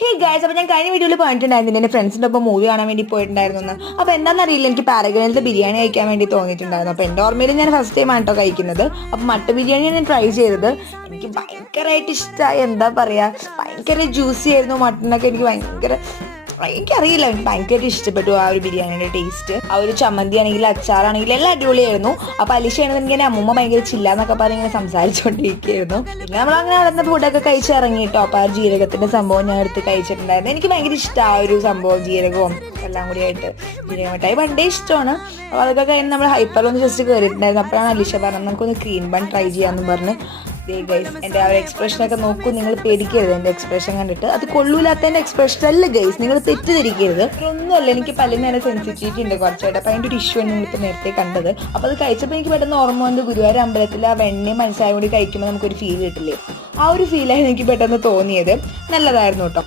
Hey guys, അപ്പോൾ ഞാൻ കഴിഞ്ഞ വീഡിയോയിൽ പറഞ്ഞിട്ടുണ്ടായിരുന്നു എൻ്റെ ഫ്രണ്ട്സിൻ്റെ ഒപ്പം മൂവി കാണാൻ വേണ്ടി പോയിട്ടുണ്ടായിരുന്നു. അപ്പോൾ എന്താണെന്നറിയില്ല, എനിക്ക് പാരഗണിലത്തെ ബിരിയാണി കഴിക്കാൻ വേണ്ടി തോന്നിയിട്ടുണ്ടായിരുന്നു. അപ്പോൾ എൻ്റെ ഓർമ്മയിൽ ഞാൻ ഫസ്റ്റ് ടൈം ആണ് കേട്ടോ കഴിക്കുന്നത്. അപ്പോൾ മട്ട ബിരിയാണി ഞാൻ ട്രൈ ചെയ്തത്. എനിക്ക് ഭയങ്കരമായിട്ട് ഇഷ്ടമായി. എന്താ പറയുക, ഭയങ്കര ജ്യൂസി ആയിരുന്നു മട്ടനൊക്കെ. എനിക്കറിയില്ല, എനിക്ക് ഭയങ്കരമായിട്ട് ഇഷ്ടപ്പെട്ടു ആ ഒരു ബിരിയാണിയുടെ ടേസ്റ്റ്. ആ ഒരു ചമ്മന്തി ആണെങ്കിലും അച്ചാറാണെങ്കിലും എല്ലാം അടിപൊളിയായിരുന്നു. അപ്പോൾ അലിഷയാണെങ്കിൽ എൻ്റെ അമ്മൂമ്മ ഭയങ്കര ചില്ലാന്നൊക്കെ പറഞ്ഞ് ഇങ്ങനെ സംസാരിച്ചുകൊണ്ടിരിക്കുകയായിരുന്നു. പിന്നെ നമ്മളങ്ങനെ നടന്ന ഫുഡൊക്കെ കഴിച്ച് ഇറങ്ങിയിട്ടോ. അപ്പോൾ ആ ജീരകത്തിൻ്റെ സംഭവം ഞാൻ എടുത്ത് കഴിച്ചിട്ടുണ്ടായിരുന്നു. എനിക്ക് ഭയങ്കര ഇഷ്ടമാണ് ആ ഒരു സംഭവം, ജീരകവും എല്ലാം കൂടി ആയിട്ട്. ജീരക മിഠായി പണ്ടേ ഇഷ്ടമാണ്. അപ്പോൾ അതൊക്കെ കഴിഞ്ഞ് നമ്മൾ ഹൈപ്പറിലൊന്ന് ജസ്റ്റ് കയറിയിട്ടുണ്ടായിരുന്നു. അപ്പോഴാണ് അലിഷ പറഞ്ഞത് നമുക്കൊന്ന് ക്രീം ബൺ ട്രൈ ചെയ്യാമെന്ന് പറഞ്ഞ്. ഗൈസ്, എൻ്റെ ആ ഒരു എക്സ്പ്രഷനൊക്കെ നോക്കൂ, നിങ്ങൾ പേടിക്കരുത് എൻ്റെ എക്സ്പ്രഷൻ കണ്ടിട്ട്. അത് കൊള്ളൂലാത്തതിൻ്റെ എക്സ്പ്രഷൻ അല്ല ഗൈസ്, നിങ്ങൾ തെറ്റിദ്ധരിക്കരുത്. ഒന്നുമല്ല, എനിക്ക് പല്ലിന് തന്നെ സെൻസിറ്റിവിറ്റി ഉണ്ട് കുറച്ചായിട്ട്. അപ്പോൾ അതിൻ്റെ ഒരു ഇഷ്യൂ ആണ് നിങ്ങളിപ്പോൾ നേരത്തെ കണ്ടത്. അപ്പോൾ അത് കഴിച്ചപ്പോൾ എനിക്ക് പെട്ടെന്ന് ഓർമ്മ വന്ന് ഗുരുവായൂർ അമ്പലത്തിൽ ആ വെണ്ണയും മനസ്സായ കൂടി കഴിക്കുമ്പോൾ നമുക്കൊരു ഫീൽ കിട്ടില്ലേ, ആ ഒരു ഫീലായിരുന്നു എനിക്ക് പെട്ടെന്ന് തോന്നിയത്. നല്ലതായിരുന്നു കേട്ടോ.